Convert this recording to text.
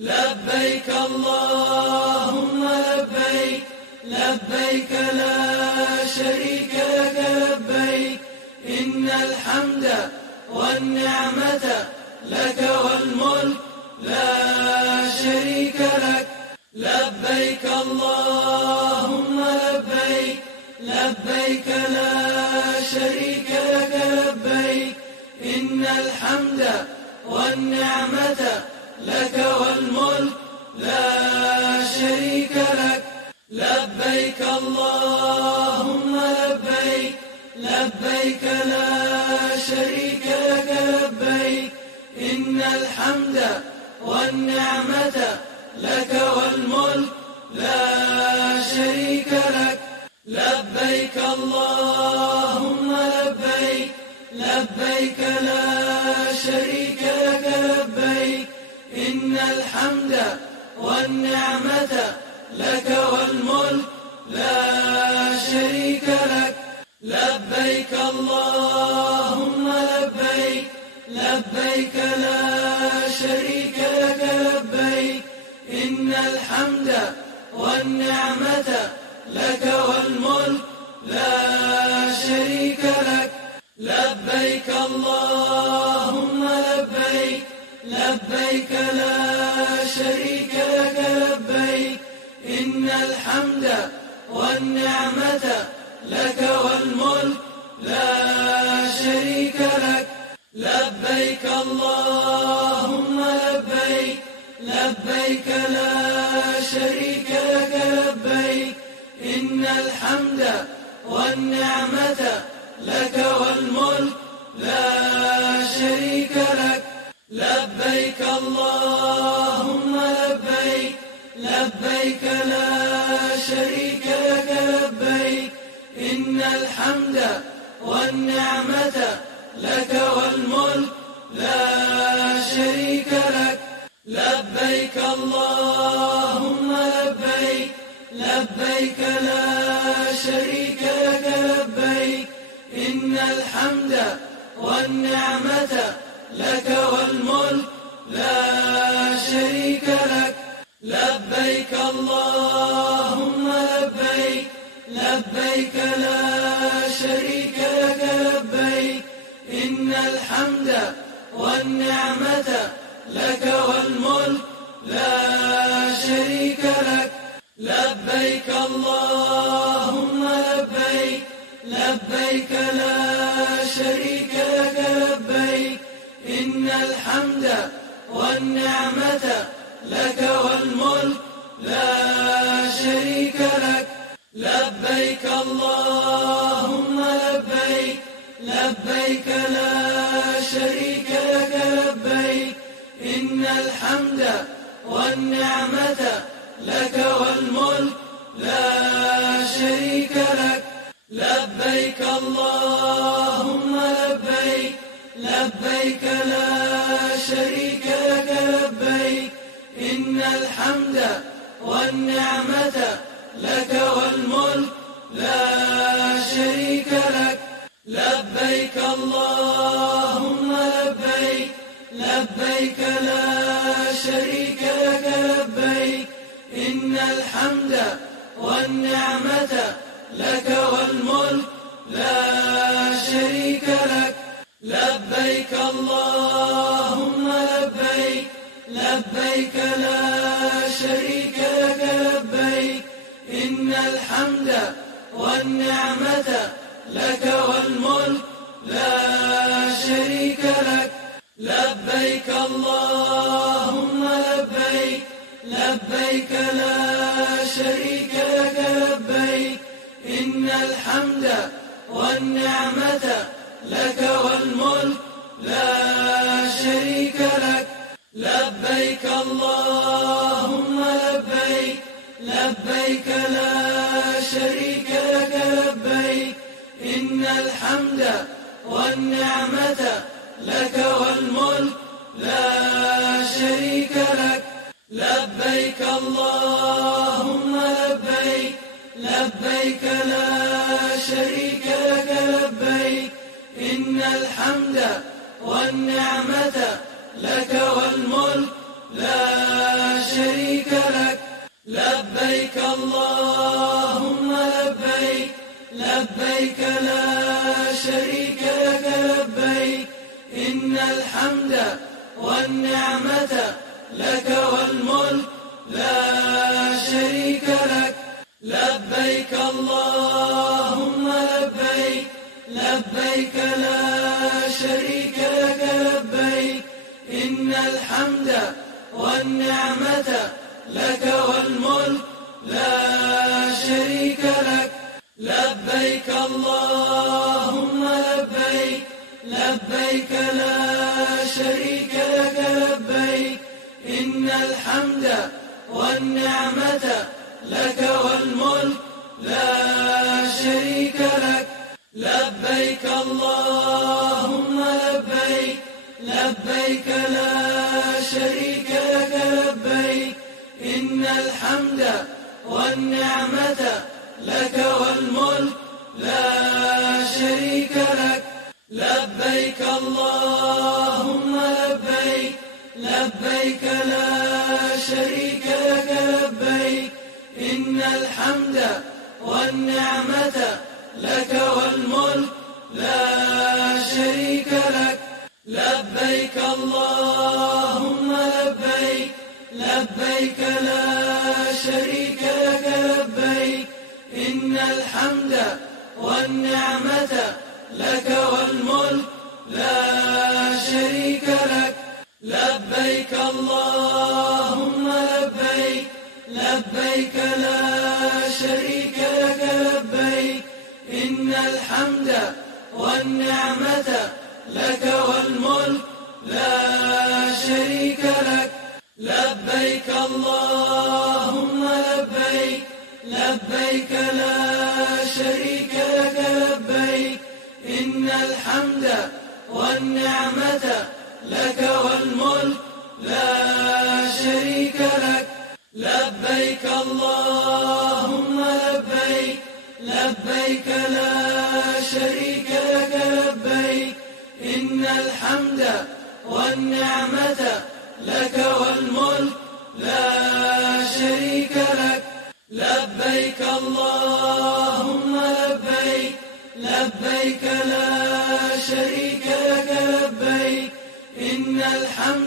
لبيك اللهم لبيك، لبيك لا شريك لك لبيك، إن الحمد والنعمة لك والملك لا شريك لك. لبيك اللهم لبيك، لبيك لا شريك لك لبيك، إن الحمد والنعمة لك والملك لا شريك لك. لبيك اللهم لبيك، لبيك لا شريك لك لبيك، إن الحمد والنعمة لك والملك لا شريك لك. لبيك اللهم لبيك، لبيك لا شريك لك لبيك، إن الحمد والنعمة لك والملك لا شريك لك. لبيك اللهم لبيك، لبيك لا شريك لك لبيك، إن الحمد والنعمة لك والملك لا شريك لك. لبيك اللهم لبيك، لبيك لا شريك لك لبيك، إن الحمد والنعمة لك والملك لا شريك لك. لبيك اللهم لبيك، لبيك لا شريك لك لبيك، إن الحمد والنعمة لك والملك لا شريك لك. لبيك اللهم لبيك، لبيك لا شريك لك لبيك، إن الحمد والنعمة لك والملك لا شريك لك. لبيك اللهم لبيك، لبيك لا شريك لك لبيك، إن الحمد والنعمة لك والملك لا شريك لك. لبيك اللهم لبيك، لبيك لا شريك لك لبيك، إن الحمد والنعمة لك والملك لا شريك لك. لبيك اللهم لبيك، لبيك لا شريك لك لبيك، إن الحمد والنعمة لك والملك لا شريك لك. لبيك اللهم لبيك، لبيك لا شريك لك لبيك، إن الحمد والنعمة لك والملك لا شريك لك. لبيك اللهم لبيك، لبيك لا شريك لك لبيك، إن الحمد والنعمة لك والملك لا شريك لك. لبيك اللهم لبيك، لبيك لا شريك لك لبيك، إن الحمد والنعمة لك والملك لا شريك لك. لبيك اللهم لبيك، لبيك لا شريك لك لبيك، إن الحمد والنعمة لك والملك لا شريك لك. لبيك اللهم لبيك، لبيك لا شريك لك لبيك، إن الحمد والنعمة لك والملك لا شريك لك. لبيك اللهم لبيك، لبيك لا شريك لك لبيك، إن الحمد والنعمة لك والملك لا شريك لك. لبيك اللهم لبيك، لبيك لا شريك لك لبيك، إن الحمد والنعمة لك والملك لا شريك لك. لبيك اللهم لبيك، لبيك لا شريك لك لبيك، إن الحمد والنعمة لك والملك لا شريك لك. لبيك اللهم لبيك، لبيك لا شريك لك لبيك، إن الحمد والنعمة لك والملك لا شريك لك. لبيك اللهم لبيك، لبيك لا شريك لك لبيك، إن الحمد والنعمة لك والملك لا شريك لك. لبيك اللهم لبيك، لبيك لا شريك لك لبيك، إن الحمد والنعمة لك والملك لا شريك لك. لبيك اللهم لبيك، لبيك لا شريك لك لبيك، إن الحمد والنعمة لك والملك لا شريك لك. لبيك اللهم لبيك، لبيك لا شريك لك لبيك، إن الحمد والنعمة لك والملك لا شريك لك. لبيك اللهم لبيك، لبيك لا شريك لك لبيك، إن الحمد والنعمة لك والملك لا شريك لك. لبيك اللهم لبيك، لبيك لا شريك لك لبيك، إن الحمد والنعمة لك والملك لا شريك لك. لبيك اللهم لبيك، لبيك لا شريك لك لبيك، إن الحمد والنعمة لك والملك لا شريك لك. لبيك اللهم لبيك، لبيك لا شريك لك لبيك، إن الحمد